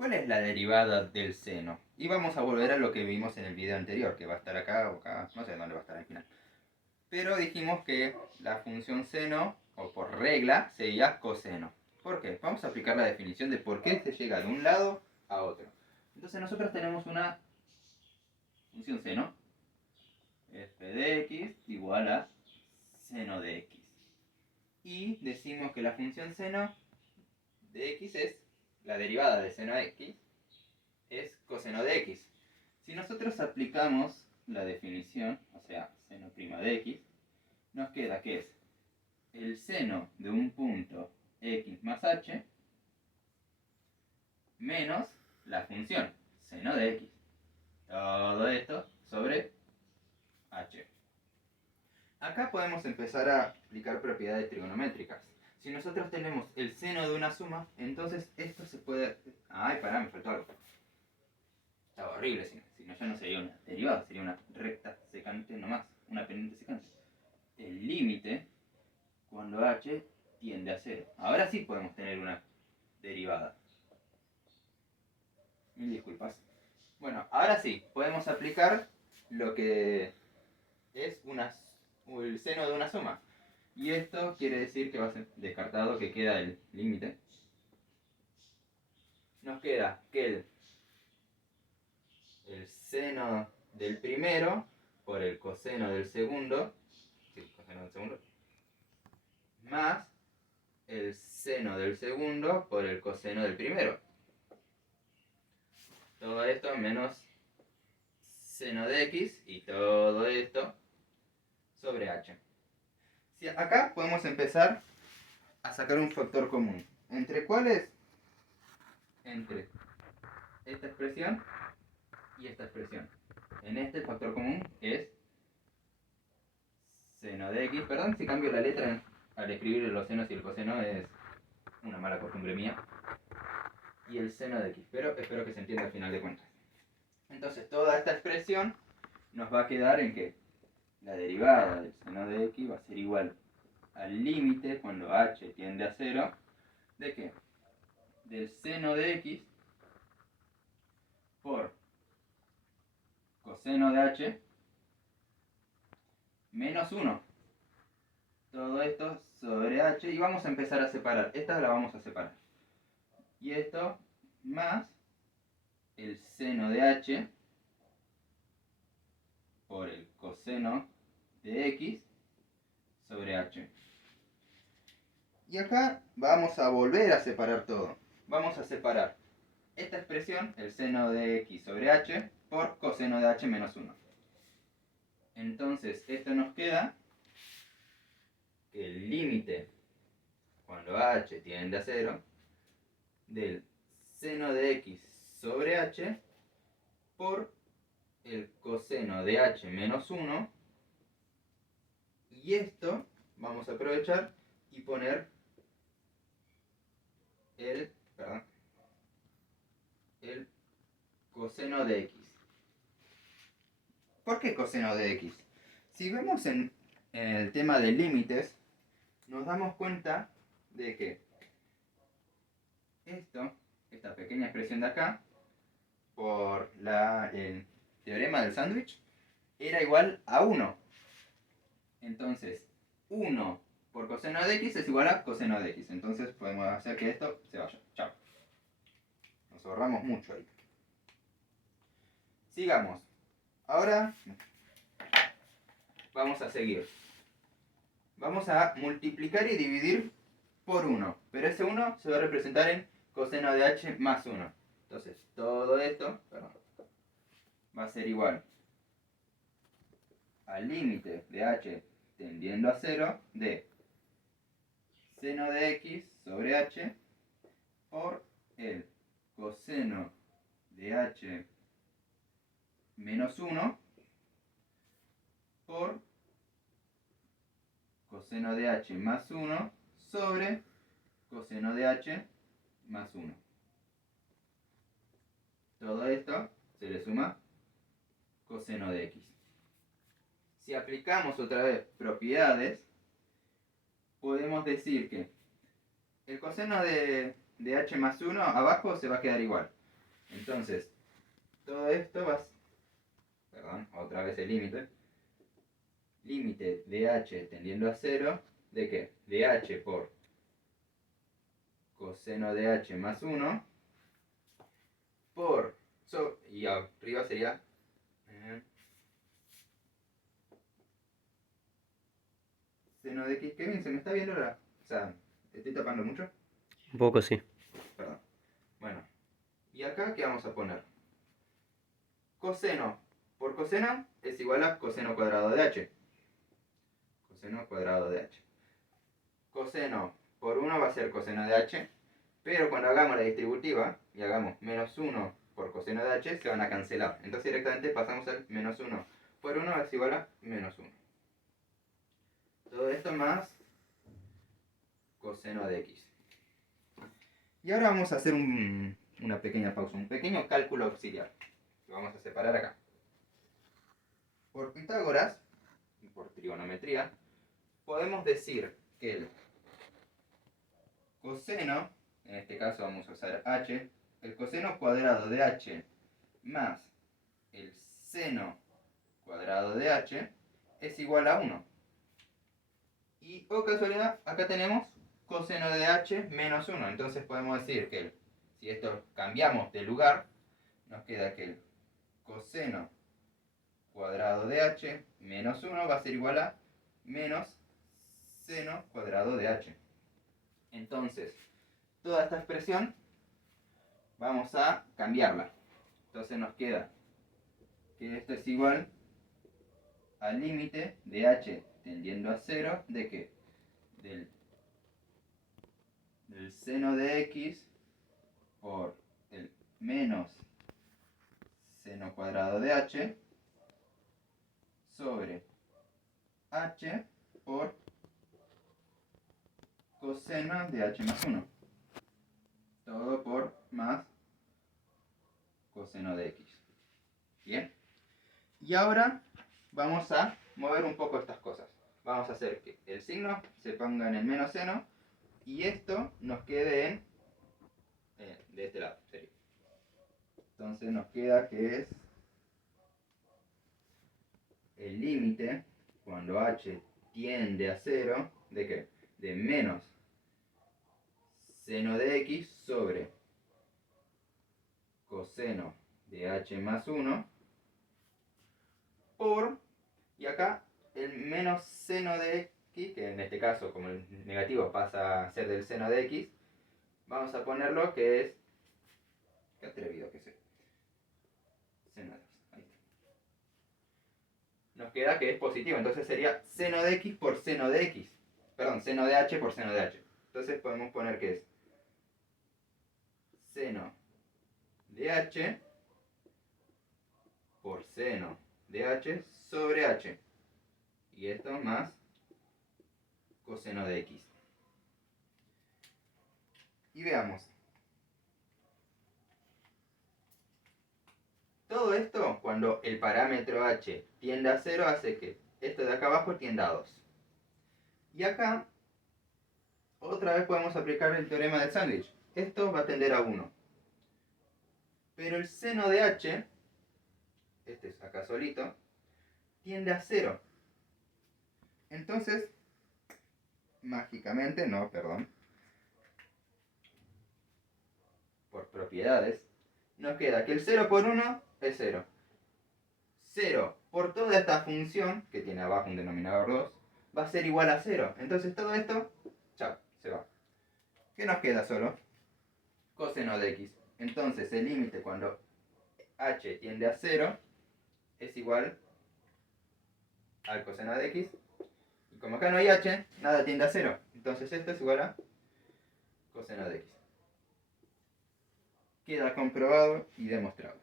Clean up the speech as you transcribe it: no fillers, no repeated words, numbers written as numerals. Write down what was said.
¿Cuál es la derivada del seno? Y vamos a volver a lo que vimos en el video anterior, que va a estar acá o acá, no sé dónde va a estar al final. Pero dijimos que la función seno, o por regla, sería coseno. ¿Por qué? Vamos a aplicar la definición de por qué se llega de un lado a otro. Entonces nosotros tenemos una función seno, f de x igual a seno de x. Y decimos que la función seno de x es, la derivada de seno de x, es coseno de x. Si nosotros aplicamos la definición, o sea, seno prima de x, nos queda que es el seno de un punto x más h menos la función seno de x. Todo esto sobre h. Acá podemos empezar a aplicar propiedades trigonométricas. Si nosotros tenemos el seno de una suma, entonces esto se puede... Ay, pará, me faltó algo. Estaba horrible, si no ya no sería una derivada, sería una recta secante nomás, una pendiente secante. El límite, cuando h tiende a 0. Ahora sí podemos tener una derivada. Mil disculpas. Bueno, ahora sí, podemos aplicar lo que es el seno de una suma. Y esto quiere decir que va a ser descartado, que queda el límite. Nos queda que el seno del primero por el coseno del segundo, más el seno del segundo por el coseno del primero. Todo esto menos seno de x y todo esto sobre h. Si acá podemos empezar a sacar un factor común. ¿Entre cuáles? Entre esta expresión y esta expresión. En este el factor común es seno de x. Perdón si cambio la letra al escribir los senos y el coseno, es una mala costumbre mía. Y el seno de x, pero espero que se entienda al final de cuentas. Entonces toda esta expresión nos va a quedar en que la derivada del seno de x va a ser igual al límite cuando h tiende a 0, ¿de qué? Del seno de x por coseno de h menos 1. Todo esto sobre h, y vamos a empezar a separar. Esta la vamos a separar. Y esto más el seno de h por el coseno de x sobre h. Y acá vamos a volver a separar todo. Vamos a separar esta expresión, el seno de x sobre h, por coseno de h menos 1. Entonces, esto nos queda que el límite, cuando h tiende a 0, del seno de x sobre h por el coseno de h menos 1. Y esto vamos a aprovechar y poner el coseno de x. ¿Por qué coseno de x? Si vemos en el tema de límites, nos damos cuenta de que esta pequeña expresión de acá, por el teorema del sándwich, era igual a 1. Entonces, 1 por coseno de x es igual a coseno de x. Entonces podemos hacer que esto se vaya. Chao. Nos ahorramos mucho ahí. Sigamos. Ahora vamos a seguir. Vamos a multiplicar y dividir por 1. Pero ese 1 se va a representar en coseno de h más 1. Entonces, todo esto va a ser igual al límite de h tendiendo a 0 de seno de x sobre h por el coseno de h menos 1 por coseno de h más 1 sobre coseno de h más 1. Todo esto se le suma coseno de x. Si aplicamos otra vez propiedades, podemos decir que el coseno de h más 1 abajo se va a quedar igual. Entonces, todo esto va... Perdón, otra vez el límite. Límite de h tendiendo a 0, ¿de qué? De h por coseno de h más 1 por... y arriba sería... seno de x. Qué bien, se me está viendo ahora. O sea, ¿estoy tapando mucho? Un poco sí. Perdón. Bueno. ¿Y acá qué vamos a poner? Coseno por coseno es igual a coseno cuadrado de h. Coseno cuadrado de h. Coseno por 1 va a ser coseno de h, pero cuando hagamos la distributiva y hagamos menos 1 por coseno de h, se van a cancelar. Entonces directamente pasamos al menos 1 por 1 es igual a menos 1. Todo esto más coseno de x. Y ahora vamos a hacer una pequeña pausa, un pequeño cálculo auxiliar. Lo vamos a separar acá. Por Pitágoras y por trigonometría, podemos decir que el coseno, en este caso vamos a usar h, el coseno cuadrado de h más el seno cuadrado de h es igual a 1. Y, oh casualidad, acá tenemos coseno de h menos 1. Entonces podemos decir que si esto cambiamos de lugar, nos queda que el coseno cuadrado de h menos 1 va a ser igual a menos seno cuadrado de h. Entonces, toda esta expresión vamos a cambiarla. Entonces nos queda que esto es igual al límite de h tendiendo a 0 de qué? Del seno de x por el menos seno cuadrado de h sobre h por coseno de h más 1. Todo por más coseno de x. Bien. Y ahora vamos a mover un poco estas cosas. Vamos a hacer que el signo se ponga en el menos seno y esto nos quede en de este lado. Sería. Entonces nos queda que es el límite cuando h tiende a 0, ¿de qué? De menos seno de x sobre coseno de h más 1 por, y acá el menos seno de x, que en este caso como el negativo pasa a ser del seno de x, vamos a ponerlo que es, qué atrevido que sea, seno de x, ahí está. Nos queda que es positivo, entonces sería seno de x por seno de x, perdón, seno de h por seno de h. Entonces podemos poner que es seno de h por seno de h sobre h. Y esto más coseno de x. Y veamos. Todo esto, cuando el parámetro h tiende a 0, hace que esto de acá abajo tienda a 2. Y acá, otra vez podemos aplicar el teorema del sándwich. Esto va a tender a 1. Pero el seno de h, este es acá solito, tiende a 0. Entonces, mágicamente, no, perdón, por propiedades, nos queda que el 0 por 1 es 0. 0 por toda esta función, que tiene abajo un denominador 2, va a ser igual a 0. Entonces todo esto, chao, se va. ¿Qué nos queda solo? Coseno de x. Entonces el límite cuando h tiende a 0 es igual al coseno de x. Y como acá no hay h, nada tiende a 0. Entonces esto es igual a coseno de x. Queda comprobado y demostrado.